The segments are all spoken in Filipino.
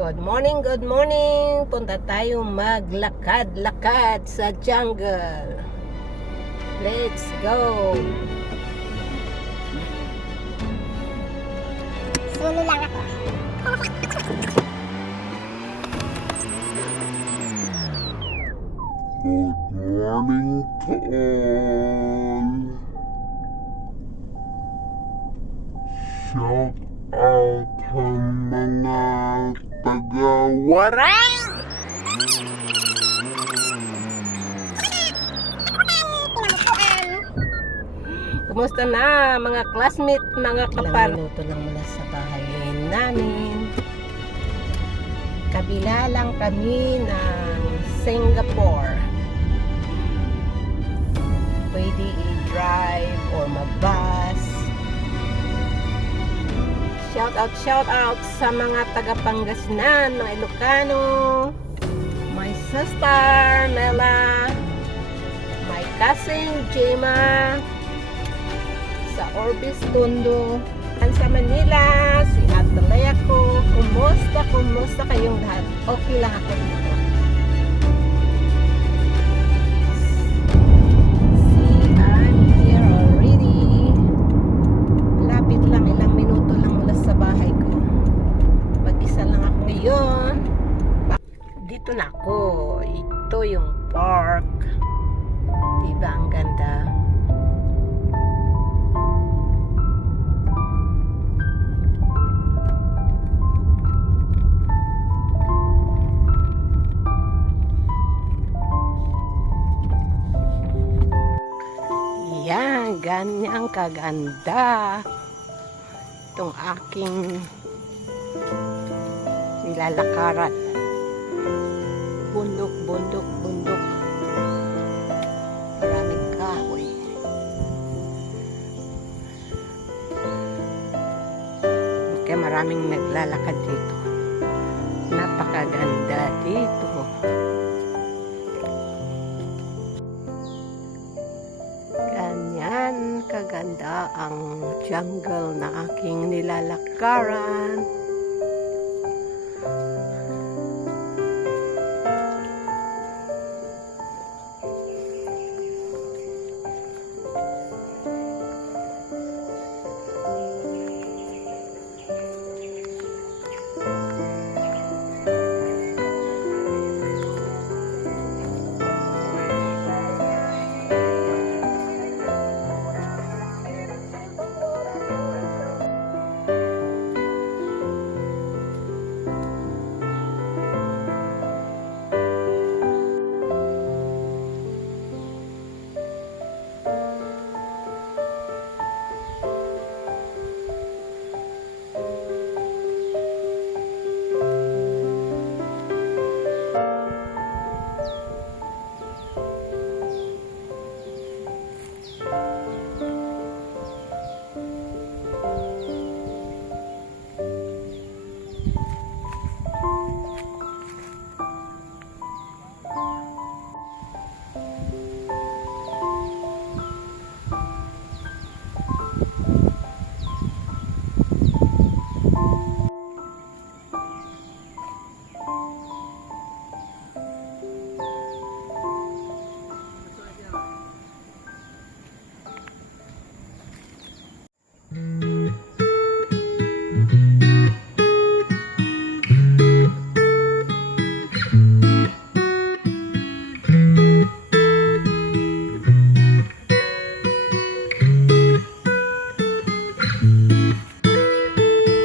Good morning, good morning. Punta tayo maglakad-lakad sa jungle. Let's go. Sulo lang ako. Good morning to all. Shout out ang mga taga-Waray! Kumusta na mga classmate, mga kapar? Ilang minuto lang mula sa bahay namin. Kabila lang kami ng Singapore. Pwede i-drive or mag-bus. Shout out sa mga taga-Pangasinan, mga Ilocano, my sister Nella, my cousin Jema, sa Orbis Tondo, sa Manila, si Atalaya ko. Kumusta kayong lahat? Okay lang ako dito. See, I'm here already. Lapit lang, ilang minuto lang mula sa bahay ko. Mag-isa lang ako ngayon. Dito na ako. Ito yung park. Diba ang ganda? Yan, ganyang kaganda itong aking nilalakaran. Bundok. Maraming kahoy. Kaya maraming naglalakad dito. Napakaganda dito. Ganyan kaganda ang jungle na aking nilalakaran.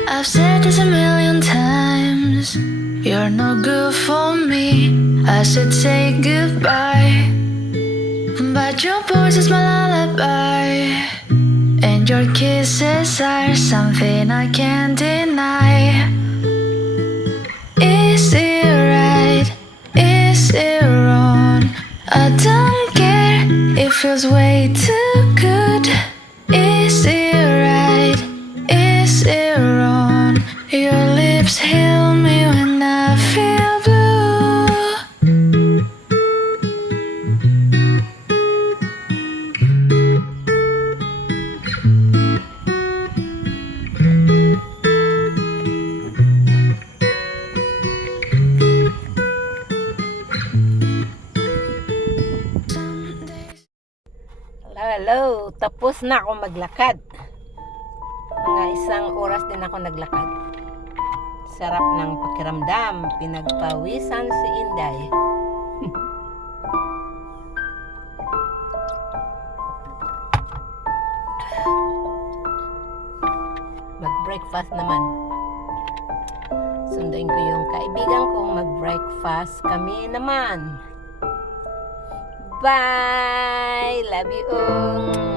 I've said this a million times. You're no good for me. I should say goodbye, but your voice is my lullaby, and your kisses are something I can't deny. Is it right? Is it wrong? I don't care. It feels way too good. Is it right? Is it wrong? Your lips heal me when I feel blue. tapos na ako maglakad. Mga 1 oras din ako naglakad. Sarap ng pakiramdam. Pinagpawisan si Inday. Mag-breakfast naman. Sunduin ko yung kaibigan kong mag-breakfast. Kami naman. Bye! Love you all!